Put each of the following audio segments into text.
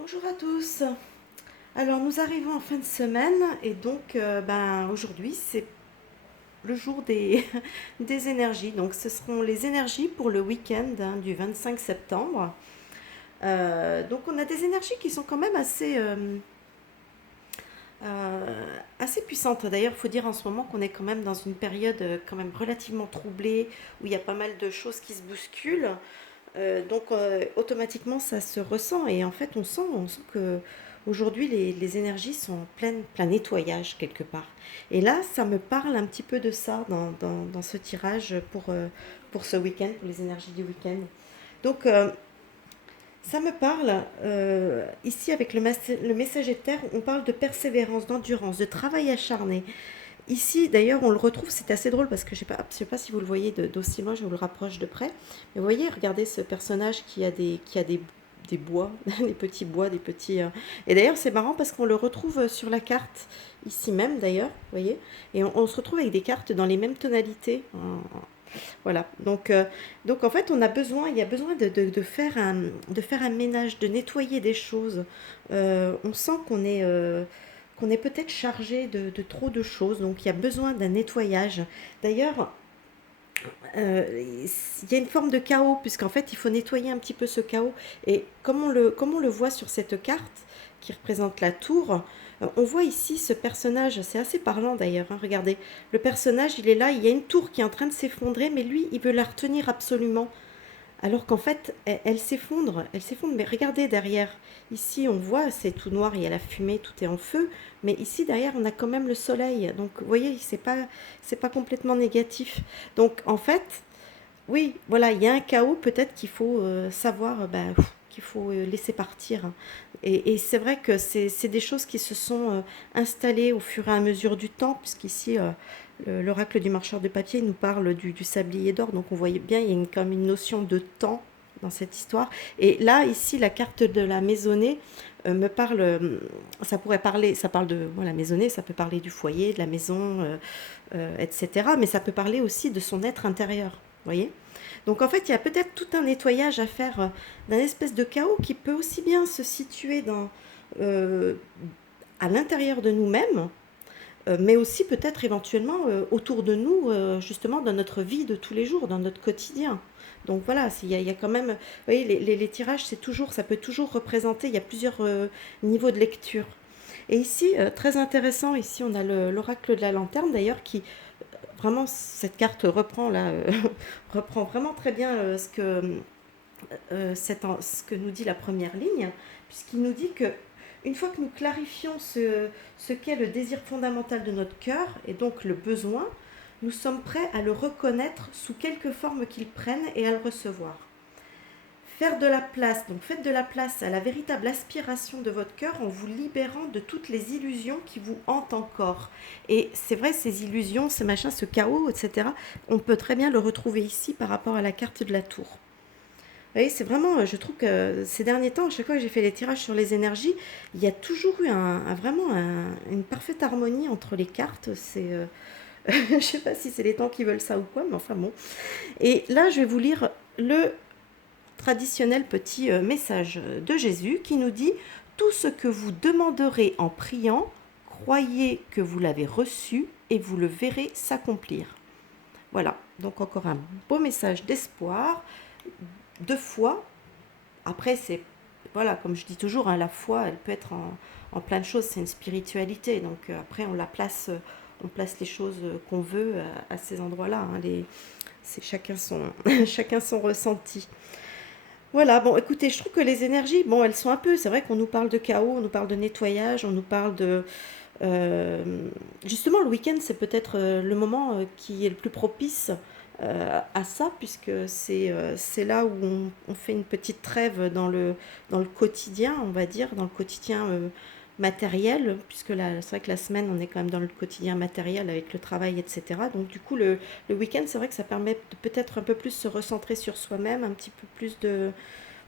Bonjour à tous. Alors nous arrivons en fin de semaine et donc aujourd'hui c'est le jour des, des énergies. Donc ce seront les énergies pour le week-end du 25 septembre. Donc on a des énergies qui sont quand même assez puissantes. D'ailleurs il faut dire en ce moment qu'on est quand même dans une période quand même relativement troublée où il y a pas mal de choses qui se bousculent. Automatiquement ça se ressent et en fait on sent que aujourd'hui les énergies sont en plein nettoyage quelque part. Et là ça me parle un petit peu de ça dans ce tirage pour ce week-end, pour les énergies du week-end. Donc ça me parle ici avec le message éther, on parle de persévérance, d'endurance, de travail acharné. Ici, d'ailleurs, on le retrouve, c'est assez drôle parce que je sais pas si vous le voyez d'aussi loin, je vous le rapproche de près. Mais vous voyez, regardez ce personnage qui a des bois, des petits bois, des petits. Et d'ailleurs, c'est marrant parce qu'on le retrouve sur la carte, ici même d'ailleurs, vous voyez. Et on se retrouve avec des cartes dans les mêmes tonalités. Voilà. Donc en fait, il y a besoin de faire un ménage, de nettoyer des choses. On sent qu'on est peut-être chargé de trop de choses, donc il y a besoin d'un nettoyage. D'ailleurs, il y a une forme de chaos, puisqu'en fait, il faut nettoyer un petit peu ce chaos. Et comme on le voit sur cette carte, qui représente la tour, on voit ici ce personnage, c'est assez parlant d'ailleurs, hein, regardez. Le personnage, il est là, il y a une tour qui est en train de s'effondrer, mais lui, il veut la retenir absolument. Alors qu'en fait, elle s'effondre. Mais regardez derrière. Ici, on voit, c'est tout noir, il y a la fumée, tout est en feu. Mais ici, derrière, on a quand même le soleil. Donc, vous voyez, c'est pas complètement négatif. Donc, en fait, oui, voilà, il y a un chaos peut-être qu'il faut savoir, qu'il faut laisser partir. Et c'est vrai que c'est des choses qui se sont installées au fur et à mesure du temps, puisqu'ici, l'oracle du marcheur de papier nous parle du sablier d'or, donc on voyait bien, il y a quand même une notion de temps dans cette histoire. Et là, ici, la carte de la maisonnée me parle, ça pourrait parler, ça parle de la maisonnée, ça peut parler du foyer, de la maison, etc. Mais ça peut parler aussi de son être intérieur, vous voyez. Donc en fait, il y a peut-être tout un nettoyage à faire d'un espèce de chaos qui peut aussi bien se situer euh, à l'intérieur de nous-mêmes, mais aussi peut-être éventuellement autour de nous, justement dans notre vie de tous les jours, dans notre quotidien. Donc voilà, il y a quand même, vous voyez, les tirages, ça peut toujours représenter, il y a plusieurs niveaux de lecture. Et ici, très intéressant, ici on a l'oracle de la lanterne d'ailleurs qui, vraiment, cette carte reprend là, reprend vraiment très bien ce que nous dit la première ligne, puisqu'il nous dit que une fois que nous clarifions ce qu'est le désir fondamental de notre cœur, et donc le besoin, nous sommes prêts à le reconnaître sous quelque forme qu'il prenne et à le recevoir. Faire de la place, donc faites de la place à la véritable aspiration de votre cœur en vous libérant de toutes les illusions qui vous hantent encore. Et c'est vrai, ces illusions, ces machins, ce chaos, etc., on peut très bien le retrouver ici par rapport à la carte de la tour. Vous voyez, c'est vraiment, je trouve que ces derniers temps, à chaque fois que j'ai fait les tirages sur les énergies, il y a toujours eu une parfaite harmonie entre les cartes. Je ne sais pas si c'est les temps qui veulent ça ou quoi, mais enfin bon. Et là, je vais vous lire le traditionnel petit message de Jésus qui nous dit: tout ce que vous demanderez en priant, croyez que vous l'avez reçu et vous le verrez s'accomplir. Voilà, donc encore un beau message d'espoir, de foi. Après, c'est, voilà, comme je dis toujours, hein, la foi, elle peut être en plein de choses, c'est une spiritualité. Donc après, on place les choses qu'on veut à ces endroits-là. Hein, c'est chacun son, chacun son ressenti. Voilà, bon, écoutez, je trouve que les énergies, bon, elles sont un peu, c'est vrai qu'on nous parle de chaos, on nous parle de nettoyage, on nous parle de... euh, justement, le week-end, c'est peut-être le moment qui est le plus propice à ça, puisque c'est là où on fait une petite trêve dans le quotidien, on va dire, dans le quotidien matériel, puisque là, c'est vrai que la semaine, on est quand même dans le quotidien matériel avec le travail, etc. Donc du coup, le week-end, c'est vrai que ça permet de peut-être un peu plus se recentrer sur soi-même, un petit peu plus de,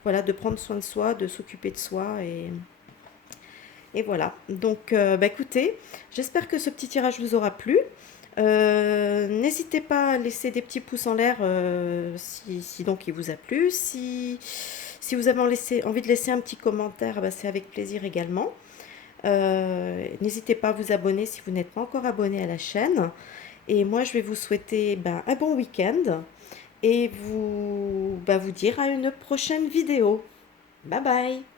voilà, de prendre soin de soi, de s'occuper de soi, et voilà. Donc, écoutez, j'espère que ce petit tirage vous aura plu. N'hésitez pas à laisser des petits pouces en l'air si donc il vous a plu. Si vous avez envie de laisser un petit commentaire, bah, c'est avec plaisir également. N'hésitez pas à vous abonner si vous n'êtes pas encore abonné à la chaîne. Et moi, je vais vous souhaiter un bon week-end et vous dire à une prochaine vidéo. Bye bye!